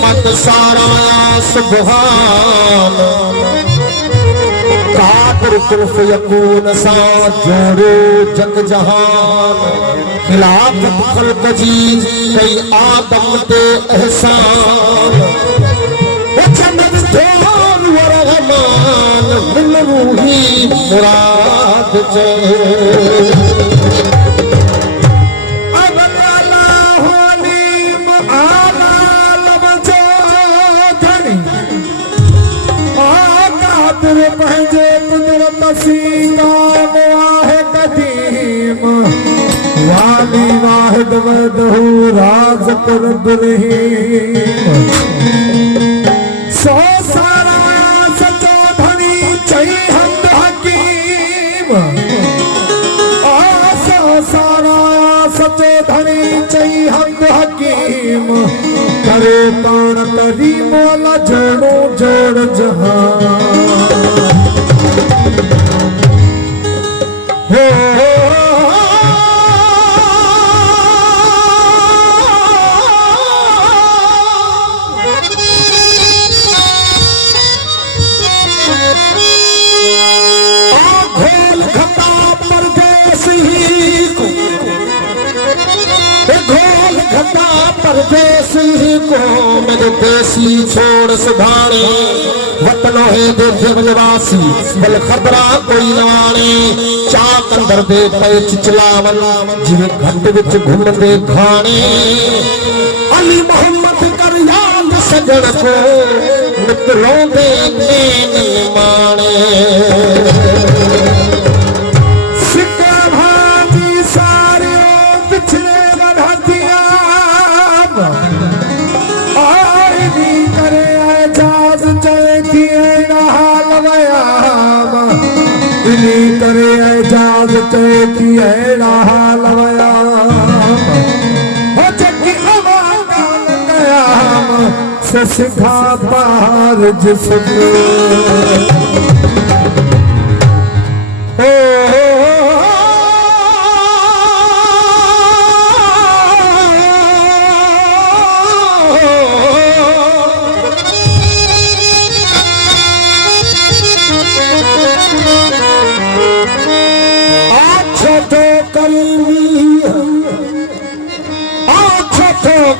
मत सारा सुभान कादर कुल्फ यकून सा जोड़ो जग जहान खिलाफत खल्क जी कई आदम ते एहसान वचन जोर वरहमान दिल रूही मुराद जे पंहिंजे कुदरत सीगाम आहे क़दीम वाली वाहिद वदहू राज़क़ रब रहीम सो सारा सचो धनी चई हंद हकीम सो सारा सचो धनी चई हंद हकीम करे पाण करीम वाला जड़ो जोड़ जहान परदेसी को मेरे देसी छोड़ सुधाने वतनो है देश निवासी बल खतरा कोई नवाने चाक अंदर दे पे चिचलावन जिवे घट विच घुमदे खाने अली मोहम्मद कर याद सजण को मित्रों दे नैन माने करे एजाज चेती अहिड़ा हाल वयाम हो चकी अवान कयाम से सिखा पार जिस्म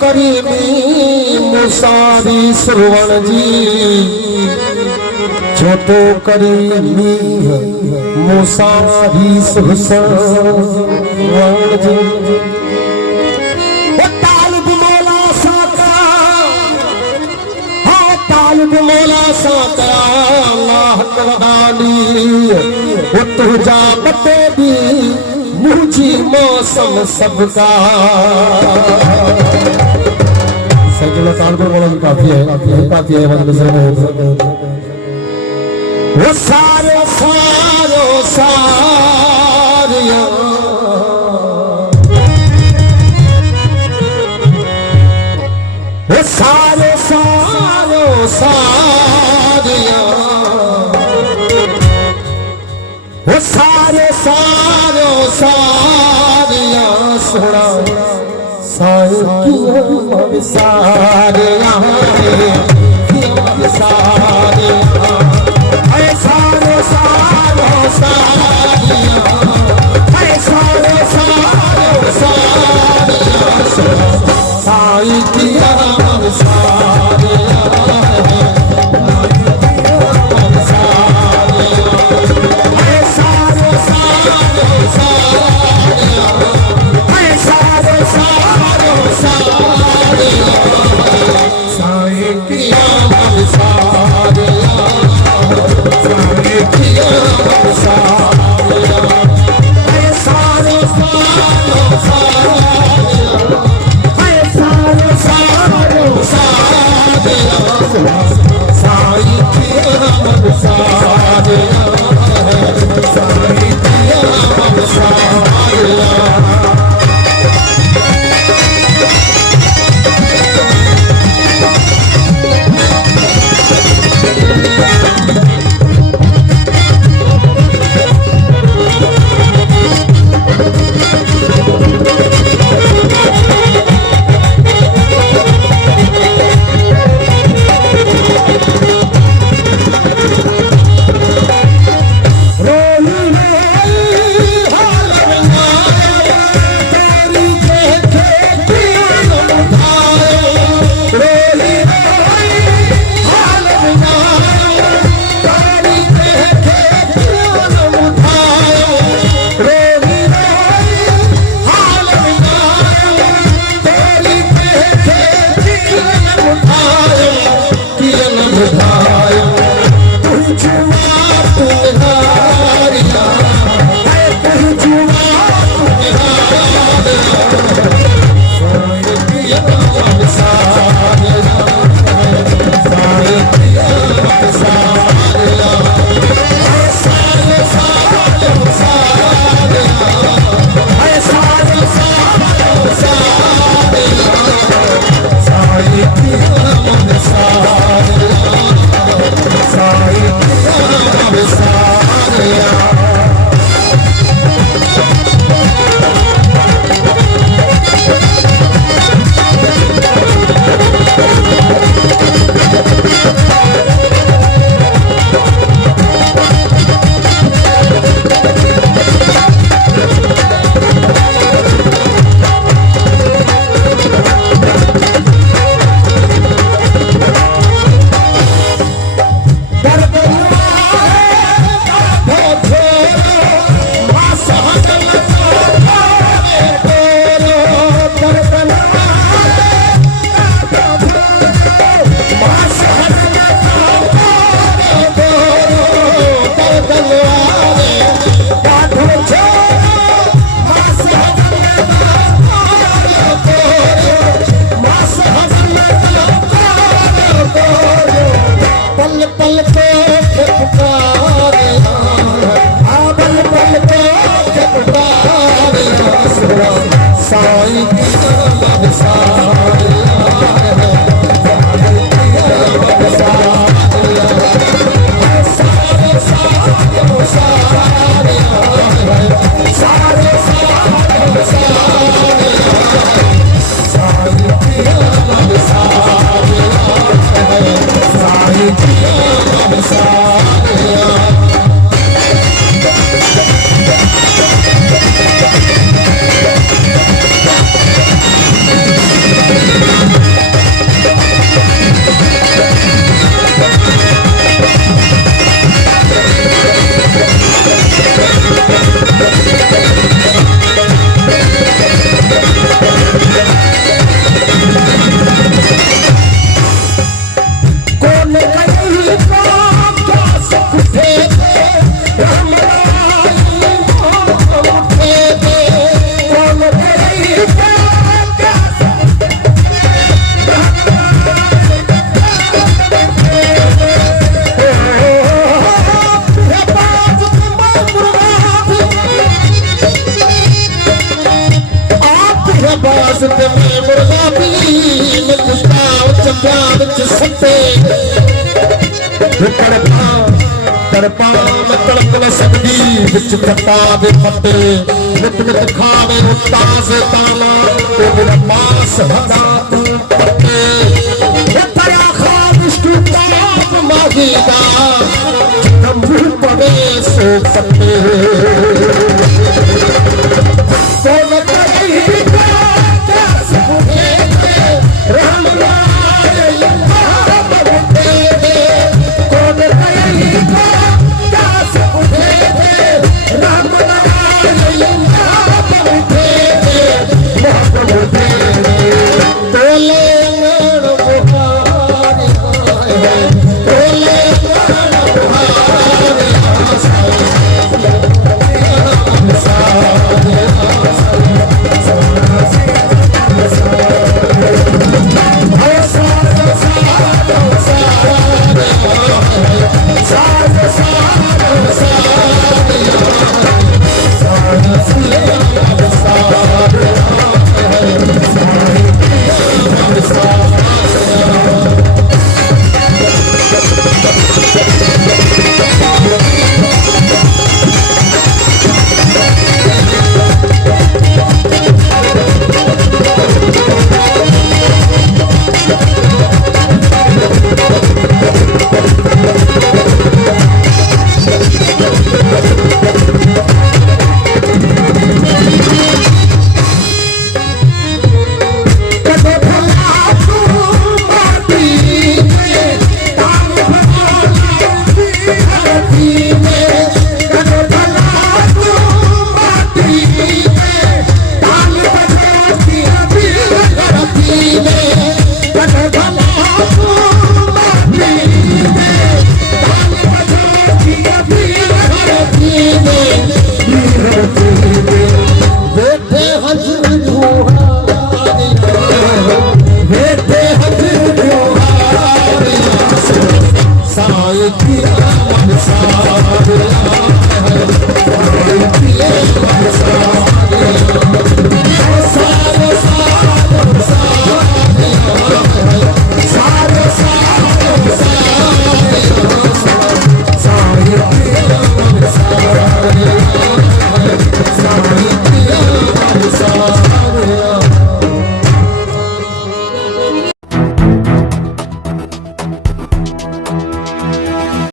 करीमी मुसारी श्रवण जी छोटो करीमी मुसारी श्रवण जी तालिब मौला साका हाँ तालिब मौला साका अल्लाह कवाली वो तुझा बते भी मुझी मौसम सबका सैकड़ों साल पर बोलो काफी है मतलब वो सारे सारो सारिया वो सारे सारो सारिया वो सारे सारो सारिया सोना सारे सारे सारे सारे सारो साई किया सारे साई नमाज ते मैं मुर्गा भी मुस्ताव चंगा विच सत्ते तड़पा मैं तड़प न सकदी विच खट्टा दे फटे मिट मिट खावे उतास ताना ते मेरा पास हदा तू पटे तेरा ख्वाहिश तू पाप मांगेगा कम्बू पवे सो पटे साईं की आमद सा